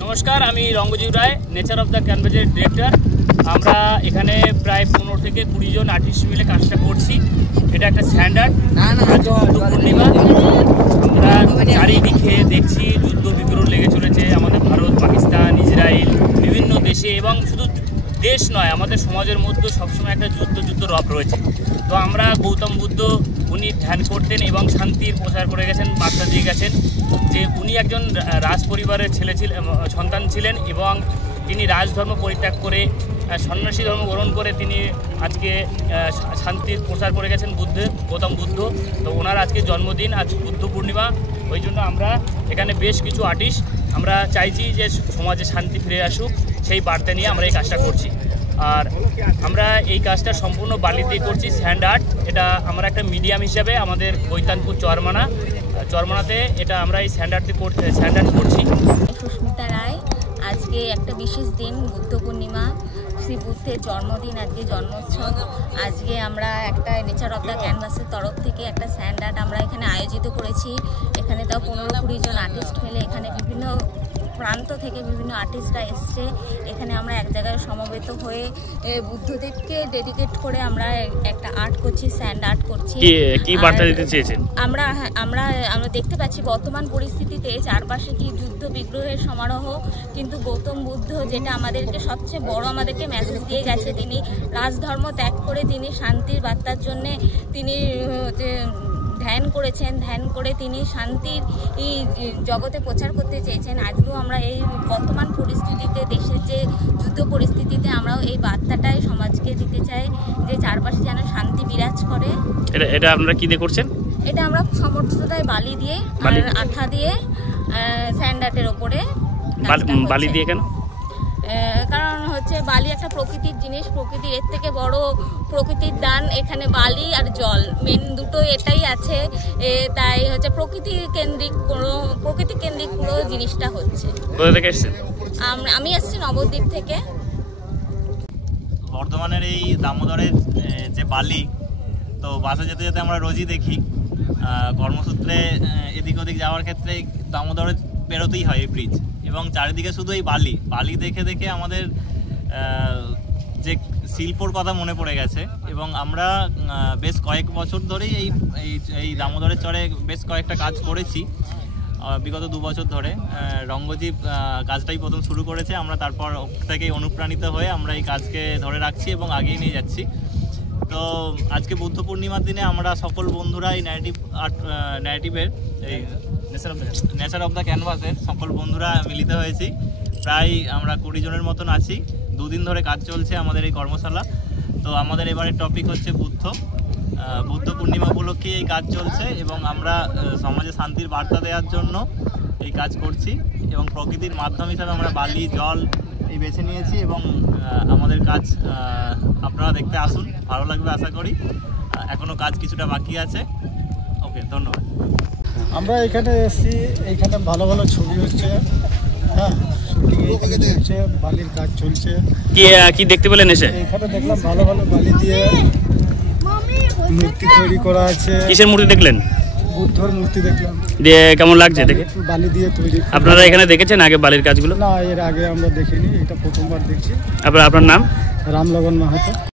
नमस्कार আমি রঙ্গজিৎ রায় nature of the ক্যানভাসের ডিরেক্টর। আমরা এখানে প্রায় 15 থেকে 20 জন আর্টিস্ট মিলে কাজটা করছি। এটা একটা স্ট্যান্ডার্ড পূর্ণিমা। আমরা চারিদিকে দেখছি যুদ্ধ বিগ্রহ লেগে চলেছে আমাদের ভারত, পাকিস্তান, ইসরায়েল, বিভিন্ন দেশে, এবং শুধু দেশ নয়, আমাদের সমাজের মধ্যে সবসময় একটা যুদ্ধ রব রয়েছে। তো আমরা গৌতম বুদ্ধ উনি ধ্যান করতেন এবং শান্তির প্রচার করে গেছেন, বার্তা দিয়ে গেছেন যে উনি একজন রাজ পরিবারের সন্তান ছিলেন এবং তিনি রাজধর্ম পরিত্যাগ করে সন্ন্যাসী ধর্ম গ্রহণ করে তিনি আজকে শান্তির প্রচার করে গেছেন গৌতম বুদ্ধ। তো ওনার আজকে জন্মদিন, আজ বুদ্ধ পূর্ণিমা। ওই জন্য আমরা এখানে বেশ কিছু আর্টিস্ট আমরা চাইছি যে সমাজে শান্তি ফিরে আসুক, সেই বার্তা নিয়ে আমরা এই কাজটা করছি। আর আমরা এই কাজটা সম্পূর্ণ বালিতেই করছি, স্যান্ড আর্ট। এটা আমরা একটা মিডিয়াম হিসাবে আমাদের বৈতানপুর চরমানাতে এটা আমরা এই স্যান্ড আর্ট করছি। সুস্মিতা রায়। আজকে একটা বিশেষ দিন, বুদ্ধ পূর্ণিমা, শ্রী বুদ্ধের জন্মদিন, আজকে জন্মোৎসব। আজকে আমরা একটা নেচার অফ দ্য ক্যানভাসের তরফ থেকে একটা স্যান্ড আর্ট আমরা এখানে আয়োজিত করেছি। এখানে তাও 15-20 জন আর্টিস্ট মিলে এখানে বিভিন্ন প্রান্ত থেকে বিভিন্ন আর্টিস্টরা এসছে। এখানে আমরা এক জায়গায় সমবেত হয়ে বুদ্ধদেবকে ডেডিকেট করে আমরা একটা আর্ট করছি, স্যান্ড আর্ট করছি। কি বার্তা দিতে চেয়েছেন? আমরা দেখতে পাচ্ছি বর্তমান পরিস্থিতিতে চারপাশে কি যুদ্ধ বিগ্রহের সমারোহ, কিন্তু গৌতম বুদ্ধ যেটা আমাদেরকে সবচেয়ে বড় আমাদেরকে মেসেজ দিয়ে গেছে, তিনি রাজধর্ম ত্যাগ করে তিনি শান্তির বার্তার জন্যে তিনি ধ্যান করেছেন, ধ্যান করে তিনি শান্তির জগতে প্রচার করতে চেয়েছেন। আজকেও আমরা এই বর্তমান পরিস্থিতিতে, দেশের যে যুদ্ধ পরিস্থিতিতে, আমরাও এই বার্তাটাই সমাজকে দিতে চাই যে চারপাশে যেন শান্তি বিরাজ করে। এটা আপনারা কি দিয়ে করছেন? এটা আমরা সমর্থতায় বালি দিয়ে আর আঠা দিয়ে স্যান্ড আর্টের ওপরে। বালি দিয়ে কেন? কারণ হচ্ছে বালি একটা প্রকৃতির জিনিস, প্রকৃতির এর থেকে বড় প্রকৃতির দান এখানে বালি আর জল, মেন দুটো এটাই আছে। তাই হচ্ছে প্রকৃতি কেন্দ্রিক পুরো জিনিসটা হচ্ছে। কোথা থেকে এসেছেন? আমি এসেছি নবদ্বীপ থেকে। বর্ধমানের এই দামোদরের যে বালি, তো বাসে যেতে যেতে আমরা রোজই দেখি, কর্মসূত্রে এদিক ওদিক যাওয়ার ক্ষেত্রে দামোদরে পেরোতেই হয় এই ব্রিজ, এবং চারিদিকে শুধু এই বালি দেখে দেখে আমাদের যে শিল্পর কথা মনে পড়ে গেছে। এবং আমরা বেশ কয়েক বছর ধরেই এই দামোদরের চরে বেশ কয়েকটা কাজ করেছি। বিগত 2 বছর ধরে রঙ্গজিৎ কাজটাই প্রথম শুরু করেছে, আমরা তারপর থেকেই অনুপ্রাণিত হয়ে আমরা এই কাজকে ধরে রাখছি এবং আগিয়ে নিয়ে যাচ্ছি। তো আজকে বুদ্ধ পূর্ণিমার দিনে আমরা সকল বন্ধুরা এই ন্যারেটিভের এই নেচার অফ দ্য ক্যানভাসের সকল বন্ধুরা মিলিত হয়েছি। প্রায় আমরা 20 জনের মতন আছি। 2 দিন ধরে কাজ চলছে আমাদের এই কর্মশালা। তো আমাদের এবারের টপিক হচ্ছে বুদ্ধ পূর্ণিমা উপলক্ষে এই কাজ চলছে, এবং আমরা সমাজে শান্তির বার্তা দেওয়ার জন্য এই কাজ করছি। এবং প্রকৃতির মাধ্যম হিসাবে আমরা বালি, জল এই বেছে নিয়েছি, এবং আমাদের কাজ আপনারা দেখতে আসুন, ভালো লাগবে আশা করি। এখনও কাজ কিছুটা বাকি আছে। ওকে, ধন্যবাদ। আমরা এখানে এসেছি, এইখানে ভালো ভালো ছবি হচ্ছে, হ্যাঁ, চলছে, বালির কাজ চলছে। কি দেখতে পেলেন এসে? এখানে দেখলাম ভালো ভালো বালি দিয়ে মূর্তি তৈরি করা আছে। কিসের মূর্তি দেখলেন? বুদ্ধর মূর্তি দেখলাম। দিয়ে কেমন লাগছে দেখে? বালি দিয়ে তৈরি। আপনারা এখানে দেখেছেন আগে বালির কাজগুলো? না, এর আগে আমরা দেখিনি, এটা প্রথমবার দেখছি। আপনার নাম? রামলগন মাহাতো।